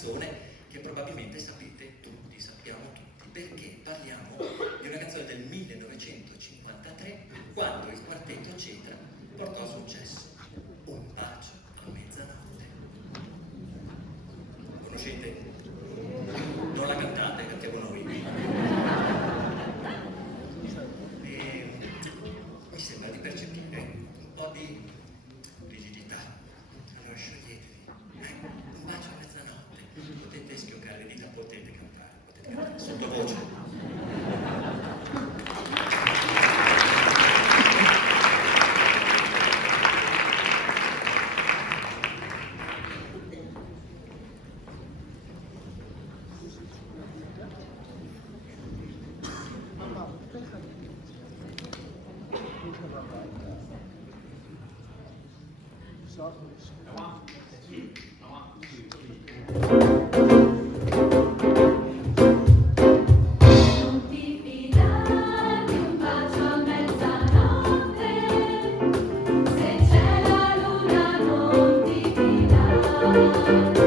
canzone che probabilmente sapete tutti, sappiamo tutti, perché parliamo di una canzone del 1953, quando il quartetto Cetra portò a successo Un bacio a mezzanotte. Conoscete? Non la cantate, cantiamo noi. E mi sembra di percepire un po' di rigidità. Allora scioglietevi. Un bacio a mezzanotte. Potete schioccare le dita, potete cantare sottovoce. Non ti fidare di un bacio a mezzanotte, se c'è la luna non ti fidare.